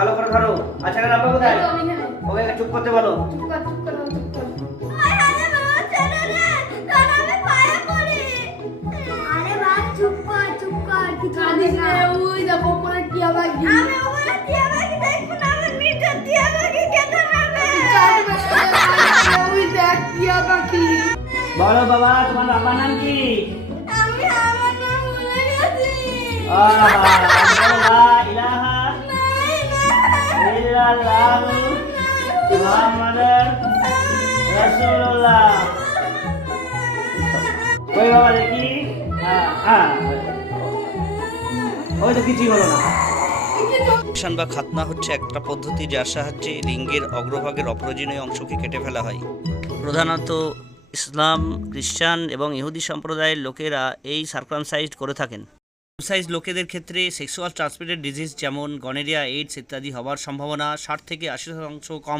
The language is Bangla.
ভালো করে ধরো। আচ্ছা কেন আব্বা কোথায়? ওকে চুপ করতে বলো। বলো বাবা, তোমার বাবার নাম কি? লা ইলাহা ইল্লাল্লাহু মুহাম্মাদুর রাসূলুল্লাহ। ওই বাবা দেখি, ওই তো কিছুই হলো না। বা খাতনা হচ্ছে একটা পদ্ধতি যার সাহায্যে লিঙ্গের অগ্রভাগের অপ্রয়োজনীয় অংশকে কেটে ফেলা হয়। প্রধানত ইসলাম, খ্রিস্টান এবং ইহুদি সম্প্রদায়ের লোকেরা এই সার্কামসাইজ করে থাকেন। সাইজ লোকেদের ক্ষেত্রে সেক্সুয়াল ট্রান্সমিটেড ডিজিজ যেমন গনেরিয়া, এইডস ইত্যাদি হওয়ার সম্ভাবনা 60 থেকে 80% কম।